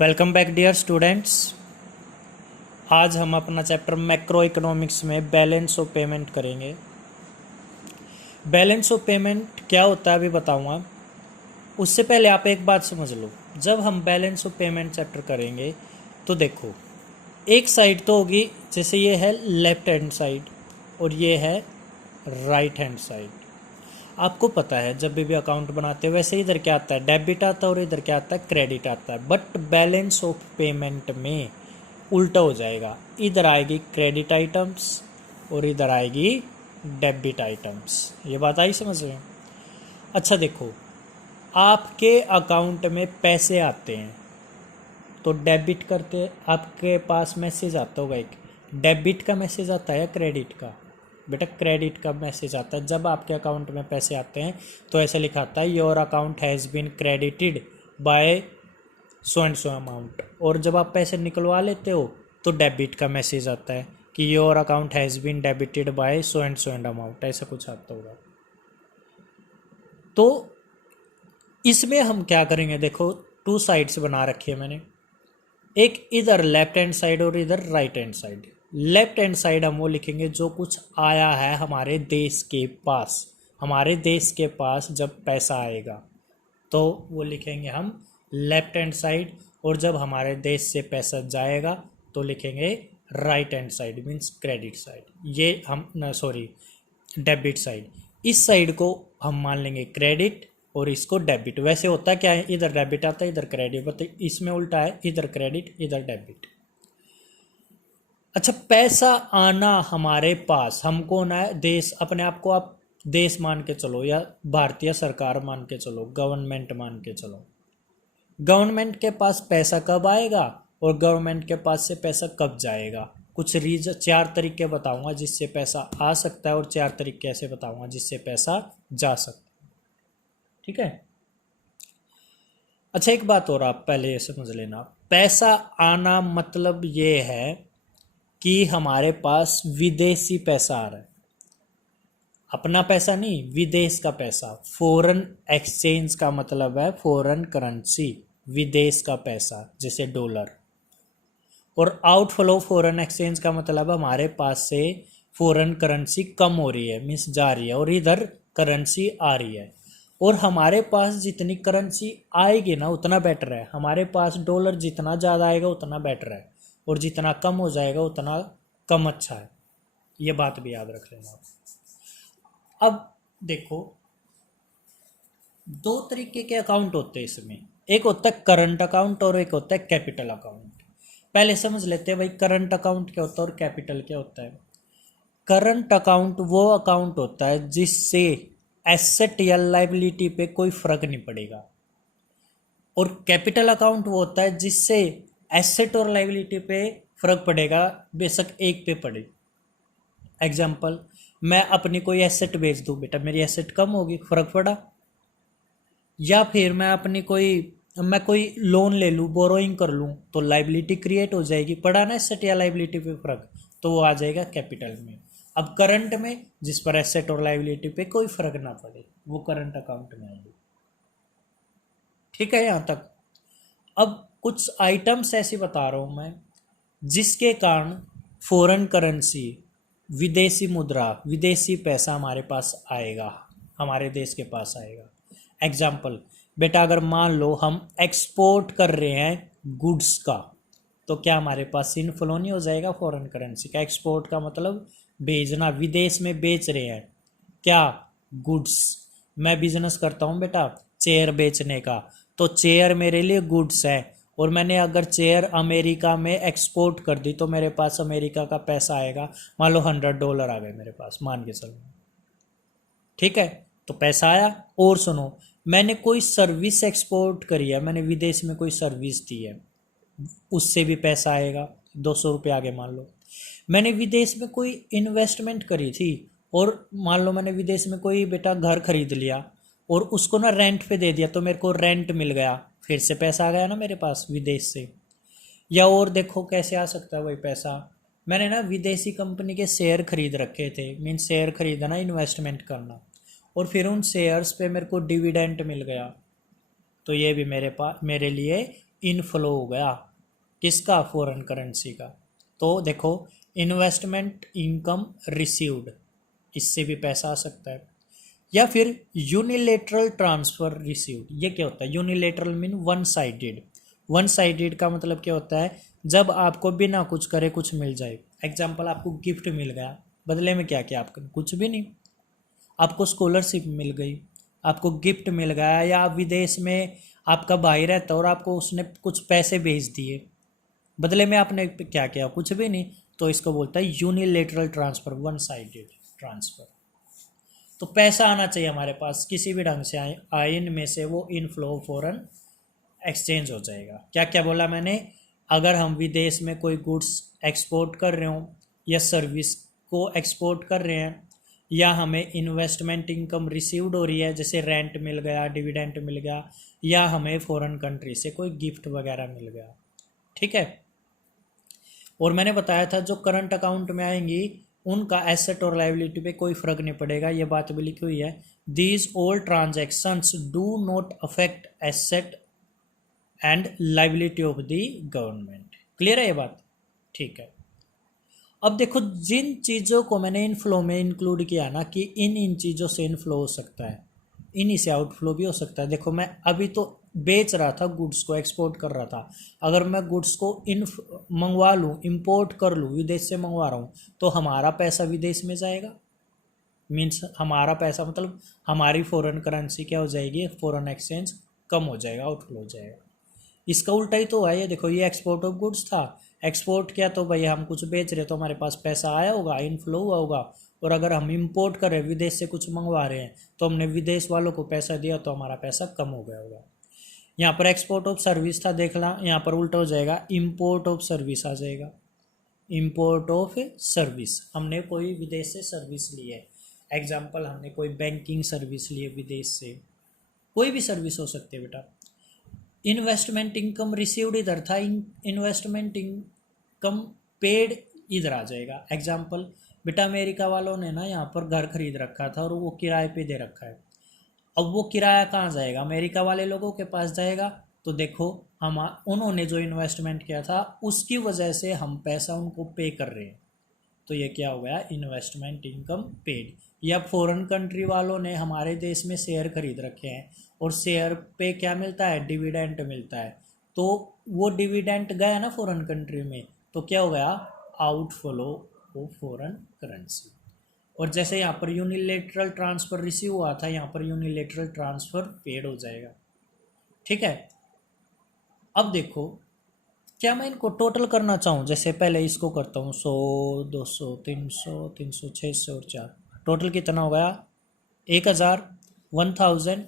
Welcome back dear students. आज हम अपना चैप्टर मैक्रो इकोनॉमिक्स में बैलेंस ऑफ पेमेंट करेंगे। बैलेंस ऑफ पेमेंट क्या होता है अभी बताऊंगा। उससे पहले आप एक बात समझ लो, जब हम बैलेंस ऑफ पेमेंट चैप्टर करेंगे तो देखो, एक साइड तो होगी, जैसे ये है लेफ्ट हैंड साइड और ये है राइट हैंड साइड। आपको पता है जब भी अकाउंट बनाते हैं वैसे इधर क्या आता है, डेबिट आता है, और इधर क्या आता है, क्रेडिट आता है। बट बैलेंस ऑफ पेमेंट में उल्टा हो जाएगा, इधर आएगी क्रेडिट आइटम्स और इधर आएगी डेबिट आइटम्स। ये बात आई समझ में? अच्छा देखो, आपके अकाउंट में पैसे आते हैं तो डेबिट करते, आपके पास मैसेज आता होगा एक, डेबिट का मैसेज आता है या क्रेडिट का? बेटा क्रेडिट का मैसेज आता है। जब आपके अकाउंट में पैसे आते हैं तो ऐसे लिखा आता है your account has been credited by so and so amount. और जब आप पैसे निकलवा लेते हो तो डेबिट का मैसेज आता है कि your account has been debited by so and amount, ऐसा कुछ आता होगा। तो इसमें हम क्या करेंगे, देखो टू साइड्स बना रखी है मैंने, एक इधर लेफ्ट हैंड साइड और इधर right hand side. Left hand side हम वो लिखेंगे जो कुछ आया है हमारे देश के पास। हमारे देश के पास जब पैसा आएगा तो वो लिखेंगे हम लेफ्ट हैंड साइड, और जब हमारे देश से पैसा जाएगा तो लिखेंगे right hand side, means credit side. ये हम डेबिट साइड। इस साइड को हम मान लेंगे क्रेडिट और इसको डेबिट। वैसे होता है क्या है, इधर डेबिट आता है इधर क्रेडिट, बट इसमें उल्टा है, इधर क्रेडिट इधर डेबिट। अच्छा, पैसा आना हमारे पास, हमको ना है देश, अपने आप को आप देश मान के चलो या भारतीय सरकार मान के चलो, गवर्नमेंट मान के चलो। गवर्नमेंट के पास पैसा कब आएगा और गवर्नमेंट के पास से पैसा कब जाएगा? कुछ रीजन, 4 तरीके बताऊंगा जिससे पैसा आ सकता है और 4 तरीके ऐसे बताऊंगा जिससे पैसा जा सकता है। ठीक है। अच्छा एक बात और आप पहले ये समझ लेना, पैसा आना मतलब ये है कि हमारे पास विदेशी पैसा आ रहा है। अपना पैसा नहीं, विदेश का पैसा। फॉरेन एक्सचेंज का मतलब है फॉरेन करेंसी, विदेश का पैसा, जैसे डॉलर। और आउटफ्लो फॉरेन एक्सचेंज का मतलब हमारे पास से फॉरेन करेंसी कम हो रही है, मीन्स जा रही है, और इधर करेंसी आ रही है। और हमारे पास जितनी करेंसी आएगी ना उतना बेटर है। हमारे पास डॉलर जितना ज़्यादा आएगा उतना बेटर है, और जितना कम हो जाएगा उतना कम अच्छा है। ये बात भी याद रख लेना। अब देखो, 2 तरीके के अकाउंट होते हैं इसमें, एक होता है करंट अकाउंट और एक होता है कैपिटल अकाउंट। पहले समझ लेते हैं भाई करंट अकाउंट क्या होता है और कैपिटल क्या होता है। करंट अकाउंट वो अकाउंट होता है जिससे एसेट या लाइबिलिटी पे कोई फर्क नहीं पड़ेगा, और कैपिटल अकाउंट वो होता है जिससे एसेट और लाइबिलिटी पे फर्क पड़ेगा, बेशक एक पे पड़े। एग्जाम्पल, मैं अपनी कोई एसेट बेच दूं, बेटा मेरी एसेट कम होगी, फर्क पड़ा। या फिर मैं कोई लोन ले लूं, बोरोइंग कर लूं, तो लाइबिलिटी क्रिएट हो जाएगी, पड़ा ना एसेट या लाइबिलिटी पे फर्क, तो वो आ जाएगा कैपिटल में। अब करंट में जिस पर एसेट और लाइबिलिटी पे कोई फर्क ना पड़े वो करंट अकाउंट में आएगी। ठीक है यहाँ तक। अब कुछ आइटम्स ऐसी बता रहा हूं मैं जिसके कारण फॉरेन करेंसी, विदेशी मुद्रा, विदेशी पैसा हमारे पास आएगा, हमारे देश के पास आएगा। एग्जाम्पल, बेटा अगर मान लो हम एक्सपोर्ट कर रहे हैं गुड्स का, तो क्या हमारे पास इनफ्लो नहीं हो जाएगा फॉरेन करेंसी का? एक्सपोर्ट का मतलब भेजना, विदेश में बेच रहे हैं क्या, गुड्स। मैं बिजनेस करता हूँ बेटा चेयर बेचने का, तो चेयर मेरे लिए गुड्स है, और मैंने अगर चेयर अमेरिका में एक्सपोर्ट कर दी तो मेरे पास अमेरिका का पैसा आएगा। मान लो $100 आ गए मेरे पास, मान के चलो। ठीक है, तो पैसा आया। और सुनो, मैंने कोई सर्विस एक्सपोर्ट करी है, मैंने विदेश में कोई सर्विस दी है, उससे भी पैसा आएगा, $200 आ गए मान लो। मैंने विदेश में कोई इन्वेस्टमेंट करी थी, और मान लो मैंने विदेश में कोई बेटा घर खरीद लिया और उसको ना रेंट पे दे दिया, तो मेरे को रेंट मिल गया, फिर से पैसा आ गया ना मेरे पास विदेश से। या और देखो कैसे आ सकता है वही पैसा, मैंने ना विदेशी कंपनी के शेयर खरीद रखे थे, मीन शेयर खरीदना इन्वेस्टमेंट करना, और फिर उन शेयर्स पे मेरे को डिविडेंड मिल गया, तो ये भी मेरे लिए इनफ्लो हो गया किसका, फॉरेन करेंसी का। तो देखो इन्वेस्टमेंट इनकम रिसीव्ड, इससे भी पैसा आ सकता है। या फिर यूनिलेटरल ट्रांसफर रिसीव्ड, ये क्या होता है, unilateral mean one sided. One sided का मतलब क्या होता है, जब आपको बिना कुछ करे कुछ मिल जाए। एग्जाम्पल, आपको गिफ्ट मिल गया, बदले में क्या किया आपने, कुछ भी नहीं। आपको स्कॉलरशिप मिल गई, आपको गिफ्ट मिल गया, या आप विदेश में आपका भाई रहता और आपको उसने कुछ पैसे भेज दिए, बदले में आपने क्या किया, कुछ भी नहीं। तो इसको बोलता है unilateral transfer, one sided transfer. तो पैसा आना चाहिए हमारे पास, किसी भी ढंग से आए इनमें से वो इनफ्लो फॉरेन एक्सचेंज हो जाएगा। क्या क्या बोला मैंने, अगर हम विदेश में कोई गुड्स एक्सपोर्ट कर रहे हो या सर्विस को एक्सपोर्ट कर रहे हैं, या हमें इन्वेस्टमेंट इनकम रिसीव्ड हो रही है, जैसे रेंट मिल गया, डिविडेंड मिल गया, या हमें फॉरेन कंट्री से कोई गिफ्ट वगैरह मिल गया, ठीक है। और मैंने बताया था जो करंट अकाउंट में आएंगी उनका एसेट और लाइबिलिटी पे कोई फर्क नहीं पड़ेगा, ये बात भी लिखी हुई है। These all transactions do not affect asset and liability of the government. Clear है ये बात, ठीक है। अब देखो जिन चीज़ों को मैंने इनफ्लो में इंक्लूड किया ना, कि इन चीज़ों से इनफ्लो हो सकता है, इन्हीं से आउटफ्लो भी हो सकता है। देखो मैं अभी तो बेच रहा था, गुड्स को एक्सपोर्ट कर रहा था। अगर मैं गुड्स को मंगवा लूँ, इंपोर्ट कर लूँ, विदेश से मंगवा रहा हूँ, तो हमारा पैसा विदेश में जाएगा। मीन्स हमारा पैसा मतलब हमारी फॉरेन करेंसी क्या हो जाएगी, फॉरेन एक्सचेंज कम हो जाएगा, आउटफ्लो हो जाएगा। इसका उल्टा ही तो है ये, देखो ये एक्सपोर्ट ऑफ गुड्स था, एक्सपोर्ट किया तो भाई हम कुछ बेच रहे तो हमारे पास पैसा आया होगा, इनफ्लो हुआ होगा। और अगर हम इंपोर्ट कर रहे हैं, विदेश से कुछ मंगवा रहे हैं, तो हमने विदेश वालों को पैसा दिया तो हमारा पैसा कम हो गया होगा। यहाँ पर एक्सपोर्ट ऑफ सर्विस था, देखना यहाँ पर उल्टा हो जाएगा, इम्पोर्ट ऑफ सर्विस आ जाएगा। इम्पोर्ट ऑफ सर्विस, हमने कोई विदेश से सर्विस ली है, एग्जाम्पल हमने कोई बैंकिंग सर्विस ली है विदेश से, कोई भी सर्विस हो सकती है बेटा। इन्वेस्टमेंट इनकम रिसीव्ड इधर था, इन्वेस्टमेंट इनकम पेड इधर आ जाएगा। एग्जाम्पल बेटा अमेरिका वालों ने ना यहाँ पर घर खरीद रखा था और वो किराए पे दे रखा है। अब वो किराया कहाँ जाएगा, अमेरिका वाले लोगों के पास जाएगा। तो देखो हम उन्होंने जो इन्वेस्टमेंट किया था उसकी वजह से हम पैसा उनको पे कर रहे हैं, तो ये क्या हो गया, इन्वेस्टमेंट इनकम पेड। या फॉरेन कंट्री वालों ने हमारे देश में शेयर खरीद रखे हैं और शेयर पे क्या मिलता है, डिविडेंड मिलता है। तो वो डिविडेंड गया ना फॉरेन कंट्री में, तो क्या हो गया, आउटफ्लो ऑफ फॉरेन करेंसी। और जैसे यहाँ पर यूनिलेटरल ट्रांसफर रिसीव हुआ था, यहाँ पर यूनिलेटरल ट्रांसफर पेड हो जाएगा, ठीक है। अब देखो क्या मैं इनको टोटल करना चाहूँ, जैसे पहले इसको करता हूँ, 100 200 300 300 600 और 4, टोटल कितना हो गया, 1000 1000।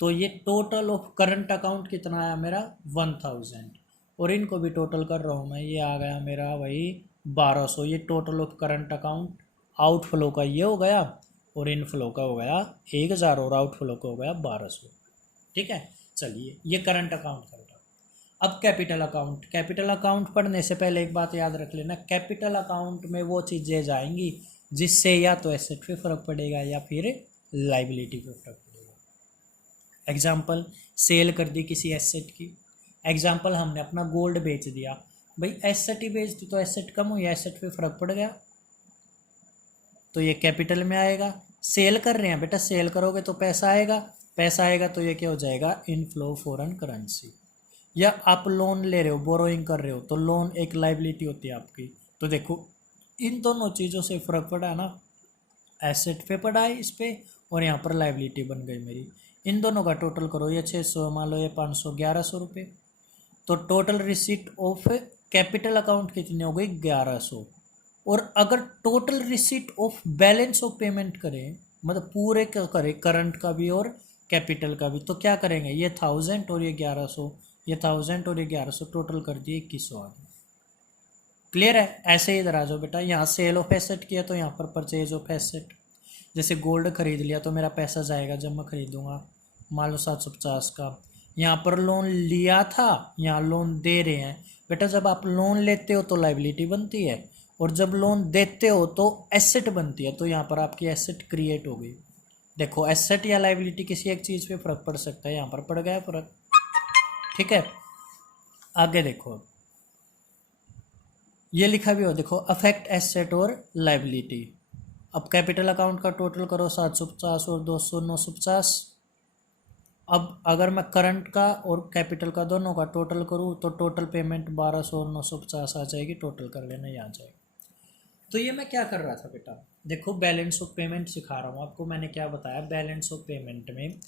तो ये टोटल ऑफ करंट अकाउंट कितना आया मेरा, 1000। और इनको भी टोटल कर रहा हूँ मैं, ये आ गया मेरा वही 1200। ये total of current account outflow का ये हो गया, और इनफ्लो का हो गया 1000, और आउटफ्लो का हो गया 1200, ठीक है। चलिए ये करंट अकाउंट का। अब कैपिटल अकाउंट, कैपिटल अकाउंट पढ़ने से पहले एक बात याद रख लेना, कैपिटल अकाउंट में वो चीज़ें जाएंगी जिससे या तो एसेट पे फर्क पड़ेगा या फिर लाइबिलिटी पे फर्क पड़ेगा। एग्जाम्पल, सेल कर दी किसी एसेट की, एग्जाम्पल हमने अपना गोल्ड बेच दिया, भाई एसेट ही बेच दी तो एसेट कम हुई, एसेट पे फर्क पड़ गया, तो ये कैपिटल में आएगा। सेल कर रहे हैं बेटा, सेल करोगे तो पैसा आएगा, पैसा आएगा तो ये क्या हो जाएगा, इनफ्लो फॉरेन करेंसी। या आप लोन ले रहे हो, बोरोइंग कर रहे हो, तो लोन एक लाइबिलिटी होती है आपकी। तो देखो इन दोनों चीज़ों से फर्क पड़ा है ना, एसेट पे पड़ा है इस पे, और यहाँ पर लाइबिलिटी बन गई मेरी। इन दोनों का टोटल करो, ये 600 मान लो, ये 500, 1100 रुपये। तो total receipt of capital account कितनी हो गई, 1100। और अगर total receipt of balance of payment करें, मतलब पूरे का करें, करंट का भी और कैपिटल का भी, तो क्या करेंगे, ये 1000 और ये 1100, ये 1000 और ये 1100 टोटल कर दिए 2100 आ गए। क्लियर है। ऐसे ही इधर आ जाओ बेटा, यहाँ सेल ऑफ एसेट किया तो यहाँ पर परचेज ऑफ एसेट, जैसे गोल्ड खरीद लिया तो मेरा पैसा जाएगा जब मैं खरीदूंगा, मान लो 750 का। यहाँ पर लोन लिया था, यहाँ लोन दे रहे हैं बेटा। जब आप लोन लेते हो तो लाइबिलिटी बनती है, और जब लोन देते हो तो एसेट बनती है। तो यहाँ पर आपकी एसेट क्रिएट हो गई। देखो एसेट या लाइबिलिटी किसी एक चीज़ पे फर्क पड़ सकता है, यहाँ पर पड़ गया फर्क, ठीक है। आगे देखो, ये लिखा भी हो, देखो अफेक्ट एसेट और लाइबिलिटी। अब कैपिटल अकाउंट का टोटल करो 750 और 200 950। अब अगर मैं करंट का और कैपिटल का दोनों का टोटल करूँ तो टोटल पेमेंट 1200 और 950 आ जाएगी। टोटल कर लेना, ये आ जाएगी। तो ये मैं क्या कर रहा था बेटा, देखो बैलेंस ऑफ पेमेंट सिखा रहा हूँ आपको। मैंने क्या बताया, बैलेंस ऑफ पेमेंट में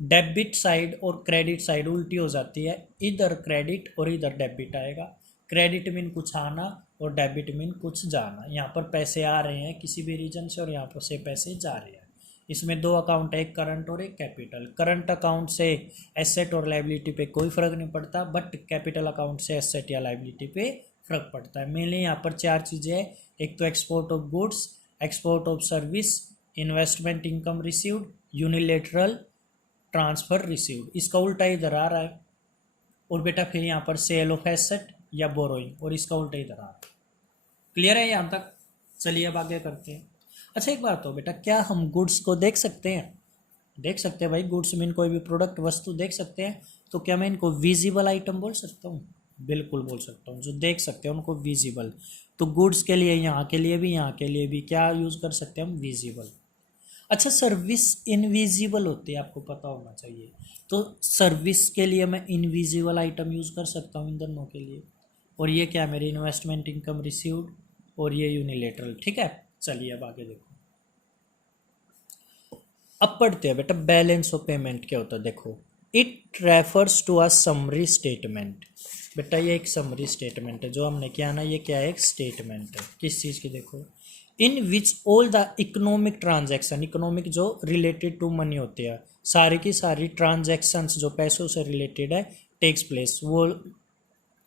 डेबिट साइड और क्रेडिट साइड उल्टी हो जाती है। इधर क्रेडिट और इधर डेबिट आएगा। क्रेडिट मीन कुछ आना और डेबिट मीन कुछ जाना। यहाँ पर पैसे आ रहे हैं किसी भी रीजन से और यहाँ पर से पैसे जा रहे हैं। इसमें दो अकाउंट है, एक करंट और एक कैपिटल। करंट अकाउंट से एसेट और लाइबिलिटी पे कोई फर्क नहीं पड़ता, बट कैपिटल अकाउंट से एसेट या लाइबिलिटी पे फर्क पड़ता है। मेनली यहाँ पर चार चीज़ें हैं। एक तो export of goods, export of service, investment income received, unilateral transfer received. इसका उल्टा इधर आ रहा है। और बेटा फिर यहाँ पर सेल ऑफ एसेट या बोरोइंग, और इसका उल्टा इधर आ रहा है। क्लियर है यहाँ तक? चलिए अब आगे करते हैं। अच्छा एक बात हो बेटा, क्या हम गुड्स को देख सकते हैं? देख सकते हैं भाई। गुड्स मीन कोई भी प्रोडक्ट वस्तु देख सकते हैं। तो क्या मैं इनको विजिबल आइटम बोल सकता हूँ? बिल्कुल बोल सकता हूँ। जो देख सकते हैं उनको विजिबल। तो गुड्स के लिए, यहाँ के लिए भी, यहाँ के लिए भी क्या यूज़ कर सकते हैं हम? विजिबल। अच्छा सर्विस इनविजिबल होती है, आपको पता होना चाहिए। तो सर्विस के लिए मैं इनविजिबल आइटम यूज़ कर सकता हूँ इन दोनों के लिए। और ये क्या है मेरी? इन्वेस्टमेंट इनकम रिसीव्ड, और ये यूनिलेटरल। ठीक है, चलिए अब आगे देखो। अब पढ़ते हैं बेटा बैलेंस ऑफ पेमेंट क्या होता है। देखो, it refers to a summary statement. बेटा ये एक समरी स्टेटमेंट है जो हमने किया ना, ये क्या है? एक स्टेटमेंट है किस चीज़ की? देखो, in which all the economic transaction, economic जो रिलेटेड टू मनी होती है, सारी की सारी ट्रांजैक्शंस जो पैसों से रिलेटेड है, टेक्स प्लेस, वो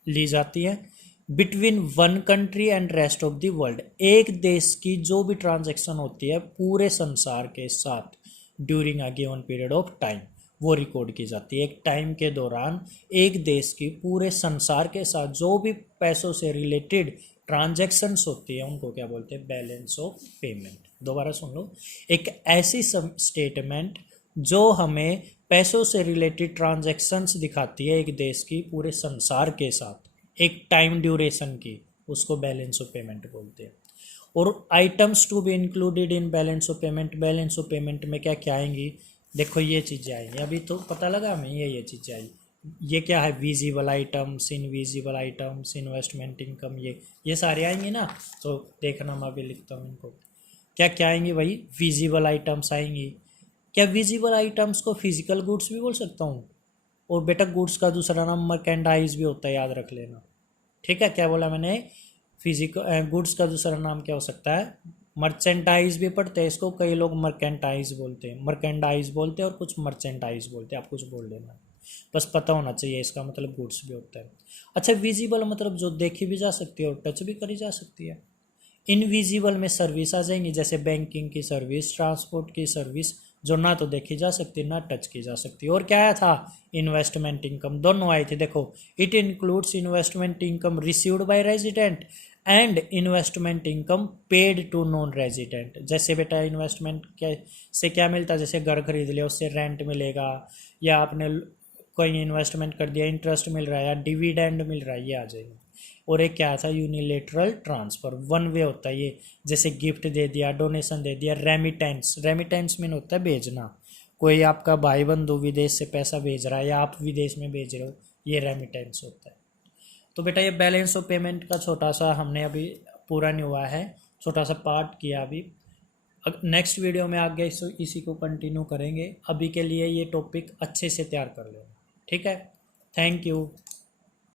ली जाती है between one country and rest of the world. एक देश की जो भी ट्रांजैक्शन होती है पूरे संसार के साथ during a given period of time, वो रिकॉर्ड की जाती है। एक टाइम के दौरान एक देश की पूरे संसार के साथ जो भी पैसों से रिलेटेड ट्रांजैक्शंस होती है उनको क्या बोलते हैं? Balance of payment. दोबारा सुन लो, एक ऐसी स्टेटमेंट जो हमें पैसों से रिलेटेड ट्रांजैक्शंस दिखाती है एक देश की पूरे संसार के साथ एक टाइम ड्यूरेशन की, उसको बैलेंस ऑफ पेमेंट बोलते हैं। और items to be included in balance of payment, balance of payment में क्या क्या आएंगी? देखो ये चीज़ें आएंगी, अभी तो पता लगा हमें ये चीज़ें आई। ये क्या है? Visible items, invisible items, investment income, ये सारे आएंगे ना। तो देखना मैं अभी लिखता हूँ इनको। क्या क्या आएंगी भाई? विजिबल आइटम्स आएंगी। क्या विजिबल आइटम्स को फिजिकल गुड्स भी बोल सकता हूँ? और बेटा गुड्स का दूसरा नाम मर्केंडाइज भी होता है, याद रख लेना। ठीक है, क्या बोला मैंने? फिजिकल गुड्स का दूसरा नाम क्या हो सकता है? मर्चेंटाइज भी पढ़ते हैं इसको, कई लोग मर्केंटाइज बोलते हैं, मर्केंडाइज बोलते हैं, और कुछ मर्चेंटाइज बोलते हैं। आप कुछ बोल देना, बस पता होना चाहिए इसका मतलब गुड्स भी होता है। अच्छा विजिबल मतलब जो देखी भी जा सकती है और टच भी करी जा सकती है। इनविजिबल में सर्विस आ जाएंगी, जैसे बैंकिंग की सर्विस, ट्रांसपोर्ट की सर्विस, जो ना तो देखी जा सकती ना टच की जा सकती। और क्या आया था? इन्वेस्टमेंट इनकम, दोनों आए थे। देखो, it includes investment income received by resident and investment income paid to non resident. जैसे बेटा इन्वेस्टमेंट से क्या मिलता है? जैसे घर खरीद लिया उससे रेंट मिलेगा, या आपने कोई इन्वेस्टमेंट कर दिया इंटरेस्ट मिल रहा है, या डिविडेंड मिल रहा है, ये आ जाएगा। और एक क्या था? यूनिलेटरल ट्रांसफर, वन वे होता है ये। जैसे गिफ्ट दे दिया, डोनेशन दे दिया। रेमिटेंस, रेमिटेंस मीन होता है भेजना। कोई आपका भाई बंधु विदेश से पैसा भेज रहा है या आप विदेश में भेज रहे हो, ये रेमिटेंस होता है। तो बेटा ये बैलेंस ऑफ पेमेंट का छोटा सा हमने अभी पूरा नहीं हुआ है, छोटा सा पार्ट किया अभी। नेक्स्ट वीडियो में आगे इसी को कंटिन्यू करेंगे। अभी के लिए ये टॉपिक अच्छे से तैयार कर लेना। ठीक है, थैंक यू।